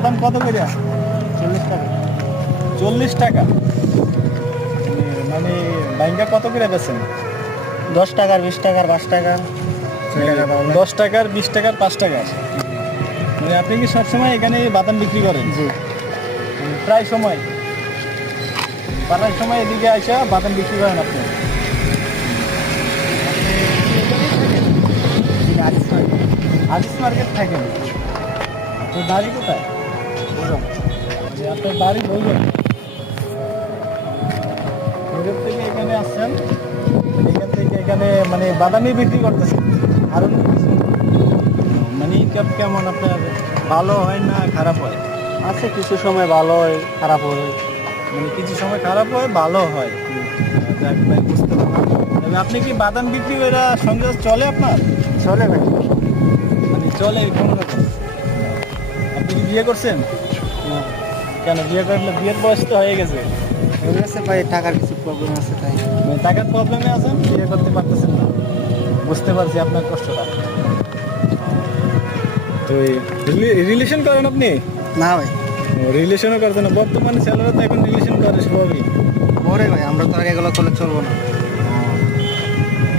বাদাম কত করে? 40 টাকা। 40 টাকা। মানে বাইঙ্গা কত করে বেচেন? 10 টাকার, 20 টাকার, 5 টাকার, 6 টাকা পাওয়া যায়। 10 টাকার, 20 টাকার, 5 টাকার। মানে আপনি কি সবসময় এখানে বাদাম বিক্রি করেন? জি। প্রায় সময় এদিকে আসা বাদাম বিক্রি করেন আপনি? আজিজ মার্কেট থাকেন। আপনার বাড়ি কোথায়? আপনার বাড়ি বলবেন? ভৈরব থেকে এখানে আসছেন, এখান থেকে এখানে মানে বাদামই বিক্রি করতেছেন আর অন্য কিছু? মানে ইনকাম কেমন আপনার? ভালো হয় না খারাপ হয়? আছে কিছু সময় ভালো হয়, খারাপ হয়। মানে কিছু সময় খারাপ হয়, ভালো হয়। যাক ভাই, বুঝতে পারলাম। তবে আপনি কি বাদাম বিক্রি করে সংসার চলে আপনার? চলে ভাই। মানে চলে কোনো রকম? আপনি কি বিয়ে করছেন? কেন বিয়ে করলে? বিয়ের বয়স তো হয়ে গেছে। ভাই টাকার কিছু প্রবলেম আছে তাই। মানে টাকার প্রবলেমে আছেন, বিয়ে করতে পারতেছেন না। বুঝতে পারছি আপনার কষ্টটা। তো রিলেশন করেন আপনি? না ভাই। রিলেশনও করছেন না? বর্তমানে ছেলেরা তো এখন রিলেশন করে সবই। পরে ভাই, আমরা তো আগে এগুলো করলে চলবো না।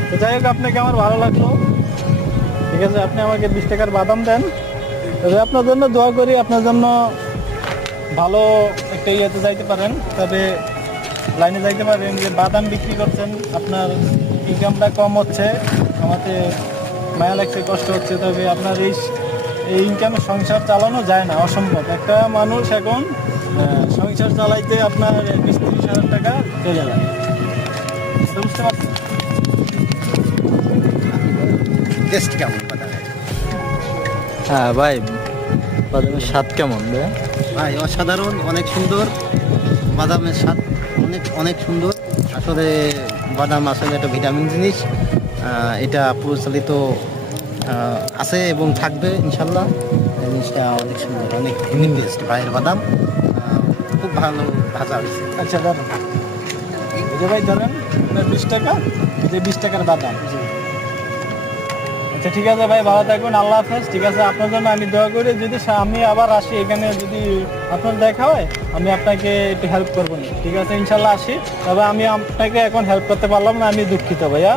তো যাই হোক, আপনাকে আমার ভালো লাগলো। ঠিক আছে, আপনি আমাকে 20 টাকার বাদাম দেন। তবে আপনার জন্য দোয়া করি, আপনার জন্য ভালো একটা ইয়েতে যাইতে পারেন। তবে লাইনে যাইতে পারেন যে বাদাম বিক্রি করছেন, আপনার ইনকামটা কম হচ্ছে, আমাকে মায়া লাগছে, কষ্ট হচ্ছে। তবে আপনার এই ইনকামে সংসার চালানো যায় না, অসম্ভব। একটা মানুষ এখন সংসার চালাইতে আপনার 20-30 হাজার টাকা চলে যায়। বুঝতে পারছেন? টেস্ট কেমন বাদামের? হ্যাঁ ভাই, বাদামের স্বাদ কেমন ভাই? ভাই অসাধারণ, অনেক সুন্দর। বাদামের স্বাদ অনেক অনেক সুন্দর। আসলে বাদাম আসলে একটা ভিটামিন জিনিস। এটা প্রচলিত আছে এবং থাকবে ইনশাল্লাহ। এই জিনিসটা অনেক সুন্দর, অনেক ইউনিক টেস্ট ভাইয়ের বাদাম। খুব ভালো ভাজা হয়েছে। আচ্ছা দাদা, এই যে ভাই ধরেন আপনার 20 টাকা, এই যে 20 টাকার বাদাম। আচ্ছা ঠিক আছে ভাই, ভালো থাকবেন, আল্লাহ হাফেজ। ঠিক আছে, আপনার জন্য আমি দোয়া করি, যদি আমি আবার আসি এখানে, যদি আপনার দেখা হয় আমি আপনাকে একটু হেল্প করবো। ঠিক আছে, ইনশাল্লাহ আসি। তবে আমি আপনাকে এখন হেল্প করতে পারলাম না, আমি দুঃখিত ভাইয়া।